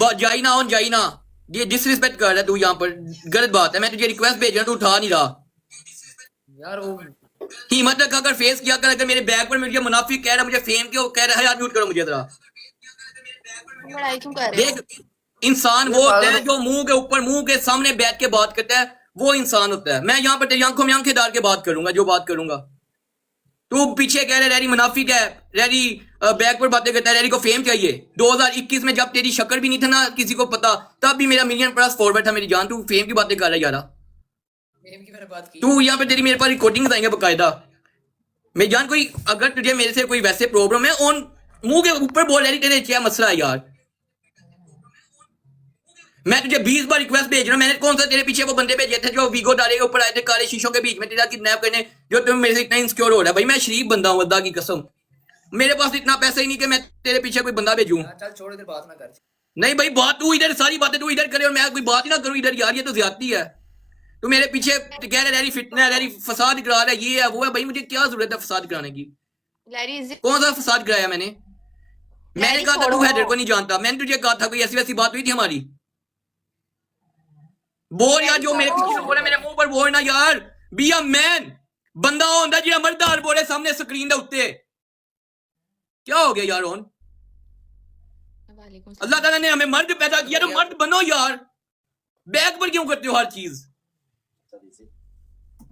جائی نہ آن جائی نہ، یہ ڈس رسپیکٹ کر رہا ہے تو یہاں پر غلط بات ہے. میں تجھے ریکویسٹ بھیج رہا ہوں تو اٹھا نہیں رہا یار وہ قیمت رکھا کر فیس کیا کر. اگر میرے بیک پر مجھے منافق کہہ رہا مجھے فیم کیوں کہہ رہا ہے، یار میوٹ کرو مجھے ذرا. لڑائی کیوں کر رہے ہو؟ دیکھ انسان وہ ہوتا ہے جو منہ کے اوپر منہ کے سامنے بیٹھ کے بات کرتا ہے، وہ انسان ہوتا ہے. میں یہاں پر تیری آنکھوں میں آنکھیں ڈال کے بات کروں گا جو بات کروں گا. تو پیچھے کہہ رہے ریری منافق ہے، ریری بیک پر باتیں کرتا ہے، ریری کو فیم چاہیے. 2021 میں جب تیری شکل بھی نہیں تھا نا کسی کو پتا، تب بھی میرا ملین پلس فارورڈ تھا. میری جان تو فیم کی باتیں کر رہا ہے یارا. فیم کی میں نے بات کی. تو یہاں پہ تیری میرے پاس ریکارڈنگ آئیں گے باقاعدہ. میری جان کوئی اگر تجھے میرے سے کوئی ویسے پرابلم ہے اون منہ کے اوپر بول رہی تیرے کیا مسئلہ ہے یار. میں تجھے 20 بار ریکویسٹ بھیج رہا ہوں. میں نے کون سا تیرے پیچھے وہ بندے بھیجے تھے جو ویگو ڈالے کے اوپر آئے تھے کالے شیشوں کے بیچ میں تیرا کڈنیپ کرنے، جو تم میرے سے اتنا انسیکیور ہو رہا ہے. بھائی میں شریف بندہ ہوں اللہ کی قسم. میرے پاس اتنا پیسہ ہی نہیں کہ میں تیرے پیچھے کوئی بندہ بھیجوں. چل چھوڑ ادھر بات نہ کر. نہیں بھائی بات تو ادھر ساری باتیں تو ادھر کرے اور میں کوئی بات ہی نہ کروں ادھر یار. یہ تو زیادتی ہے. تو میرے پیچھے کہہ رہے ریری فتنہ ہے، ریری فساد کرا رہا ہے، یہ ہے وہ ہے. بھائی مجھے کیا ضرورت ہے فساد کرانے کی؟ کون سا فساد کرایا میں نے کہا تھا تو حیدر کو نہیں جانتا. میں نے تجھے کہا تھا کوئی ایسی ویسی بات ہوئی تھی ہماری؟ بول یار جو میرے پیچھے بولے میرے منہ پر بول نا یار. بی اے مین بندہ ہوندا جی مردار بولے سامنے سکرین دے اوتے. کیا ہو گیا یار ہون؟ اللہ تعالیٰ نے ہمیں مرد پیدا کیا تو مرد بنو یار. بیک پر کیوں کرتے ہو ہر چیز؟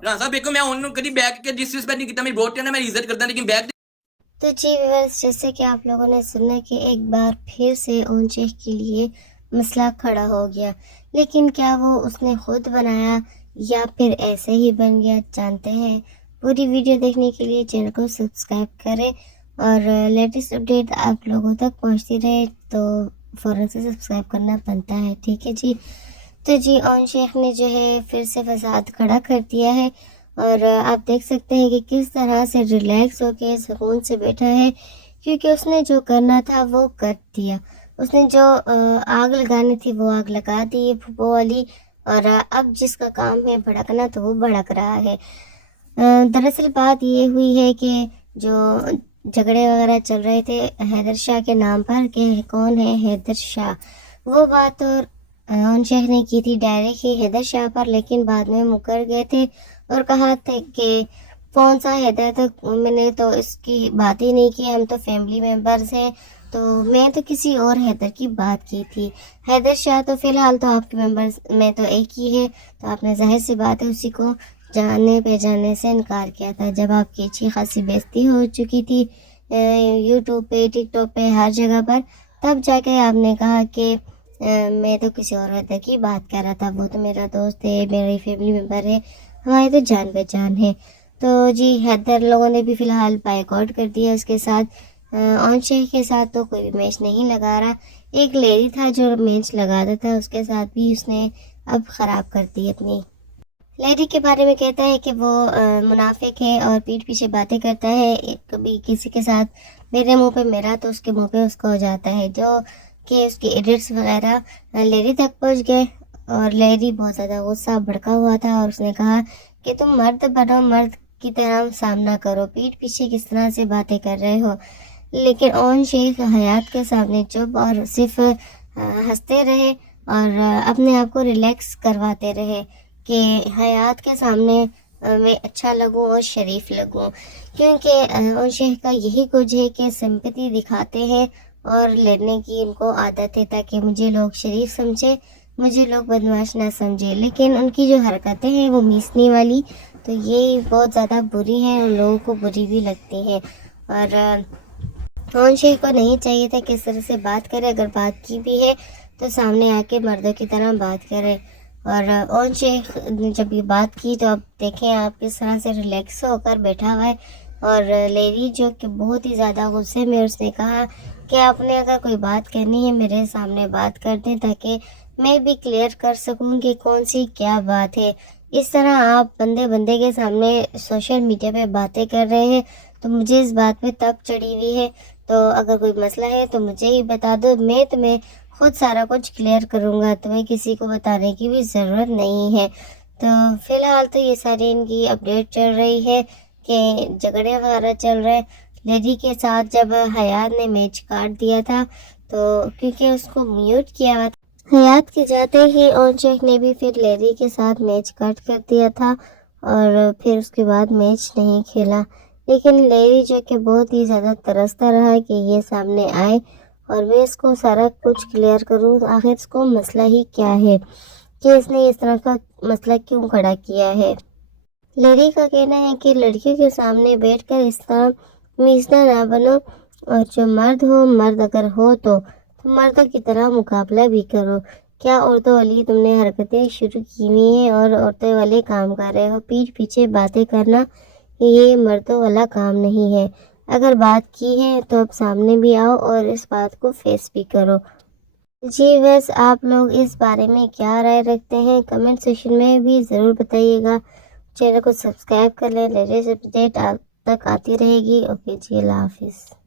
راں صاحب دیکھو میں ان کبھی بیک کے ڈس رسپیکٹ نہیں کیتا. میری بہت ٹائم میں عزت کرتا لیکن بیک. تو جی ویورز، جیسے کہ آپ لوگوں نے سنا کہ ایک بار پھر سے اون شیخ کے لیے مسئلہ کھڑا ہو گیا، لیکن کیا وہ اس نے خود بنایا یا پھر ایسے ہی بن گیا؟ جانتے ہیں. پوری ویڈیو دیکھنے کے لیے چینل کو سبسکرائب کریں اور لیٹسٹ اپڈیٹ آپ لوگوں تک پہنچتی رہے تو فوراً سے سبسکرائب کرنا بنتا ہے، ٹھیک ہے جی. تو جی اون شیخ نے جو ہے پھر سے فساد کھڑا کر دیا ہے اور آپ دیکھ سکتے ہیں کہ کس طرح سے ریلیکس ہو کے سکون سے بیٹھا ہے، کیونکہ اس نے جو کرنا تھا وہ کر دیا. اس نے جو آگ لگانی تھی وہ آگ لگا دی پھپھو والی، اور اب جس کا کام ہے بھڑکنا تو وہ بھڑک رہا ہے. دراصل بات یہ ہوئی ہے کہ جو جھگڑے وغیرہ چل رہے تھے حیدر شاہ کے نام پر کہ کون ہے حیدر شاہ، وہ بات اور اون شیخ نے کی تھی ڈائریکٹ ہی حیدر شاہ پر، لیکن بعد میں مکر گئے تھے اور کہا تھا کہ کون سا حیدر تک، میں نے تو اس کی بات ہی نہیں کی، ہم تو فیملی ممبرز ہیں. تو میں تو کسی اور حیدر کی بات کی تھی. حیدر شاہ تو فی الحال تو آپ کے ممبرز میں تو ایک ہی ہے، تو آپ نے ظاہر سی بات ہے اسی کو جاننے پہچاننے سے انکار کیا تھا. جب آپ کی اچھی خاصی بےعزتی ہو چکی تھی یوٹیوب پہ ٹک ٹاک پہ ہر جگہ پر، تب جا کے آپ نے کہا کہ میں تو کسی اور حیدر کی بات کر رہا تھا، وہ تو میرا دوست ہے، میری فیملی ممبر ہے، ہماری تو جان پہچان ہے. تو جی حیدر لوگوں نے بھی فی الحال بائیک آؤٹ کر دیا اس کے ساتھ. اون شیخ کے ساتھ تو کوئی بھی میچ نہیں لگا رہا. ایک لیڈی تھا جو میچ لگاتا تھا، اس کے ساتھ بھی اس نے اب خراب کر دی. اپنی لیڈی کے بارے میں کہتا ہے کہ وہ منافق ہے اور پیٹھ پیچھے باتیں کرتا ہے. کبھی کسی کے ساتھ میرے منہ پہ میرا تو اس کے منہ پہ اس کا ہو جاتا ہے، جو کہ اس کی ایڈٹس وغیرہ لیڈی تک پہنچ گئے اور لیڈی بہت زیادہ غصہ بھڑکا ہوا تھا اور اس نے کہا کہ تم مرد بنو، مرد کی طرح سامنا کرو، پیٹھ پیچھے کس طرح سے باتیں کر رہے ہو. لیکن اون شیخ حیات کے سامنے چپ اور صرف ہنستے رہے اور اپنے آپ کو ریلیکس کرواتے رہے کہ حیات کے سامنے میں اچھا لگوں اور شریف لگوں. کیونکہ اون شیخ کا یہی کچھ ہے کہ سمپتی دکھاتے ہیں اور لڑنے کی ان کو عادت ہے تاکہ مجھے لوگ شریف سمجھے، مجھے لوگ بدمعاش نہ سمجھے. لیکن ان کی جو حرکتیں ہیں وہ میسنی والی، تو یہ بہت زیادہ بری ہیں اور لوگوں کو بری بھی لگتی ہیں. اور اون شیخ کو نہیں چاہیے تھا کہ اس طرح سے بات کرے، اگر بات کی بھی ہے تو سامنے آ کے مردوں کی طرح بات کرے. اور اون شیخ نے جب یہ بات کی تو اب دیکھیں آپ کس طرح سے ریلیکس ہو کر بیٹھا ہوا ہے. اور لیڈی جو کہ بہت ہی زیادہ غصے میں، اس نے کہا کہ آپ نے اگر کوئی بات کرنی ہے میرے سامنے بات کر دیں تاکہ میں بھی کلیئر کر سکوں کہ کون سی کیا بات ہے. اس طرح آپ بندے بندے کے سامنے سوشل میڈیا پہ باتیں کر رہے ہیں تو مجھے اس بات پہ تب چڑھی ہوئی ہے. تو اگر کوئی مسئلہ ہے تو مجھے ہی بتا دو، میں تمہیں خود سارا کچھ کلیئر کروں گا، تمہیں کسی کو بتانے کی بھی ضرورت نہیں ہے. تو فی الحال تو یہ ساری ان کی اپڈیٹ چل رہی ہے کہ جھگڑے وغیرہ چل رہے. لیڈی کے ساتھ جب حیات نے میچ کاٹ دیا تھا تو کیونکہ اس کو میوٹ کیا ہوا تھا۔ حیات کے جاتے ہی اونچیک نے بھی پھر لیری کے ساتھ میچ کٹ کر دیا تھا اور پھر اس کے بعد میچ نہیں کھیلا، لیکن لیری جو کہ بہت ہی زیادہ ترستا رہا کہ یہ سامنے آئے اور میں اس کو سارا کچھ کلیئر کروں، آخر اس کو مسئلہ ہی کیا ہے کہ اس نے اس طرح کا مسئلہ کیوں کھڑا کیا ہے۔ لیری کا کہنا ہے کہ لڑکیوں کے سامنے بیٹھ کر اس طرح میزنا نہ بنو، اور جو مرد ہو، مرد اگر ہو تو مردوں کی طرح مقابلہ بھی کرو۔ کیا عورتوں والی تم نے حرکتیں شروع کی ہوئی ہیں اور عورتیں والے کام کر رہے ہو؟ پیٹھ پیچھے باتیں کرنا یہ مردوں والا کام نہیں ہے۔ اگر بات کی ہے تو اب سامنے بھی آؤ اور اس بات کو فیس بھی کرو۔ جی بس آپ لوگ اس بارے میں کیا رائے رکھتے ہیں کمنٹ سیکشن میں بھی ضرور بتائیے گا۔ چینل کو سبسکرائب کر لیں، لیٹسٹ اپڈیٹ آپ تک آتی رہے گی۔ اوکے جی، اللہ حافظ۔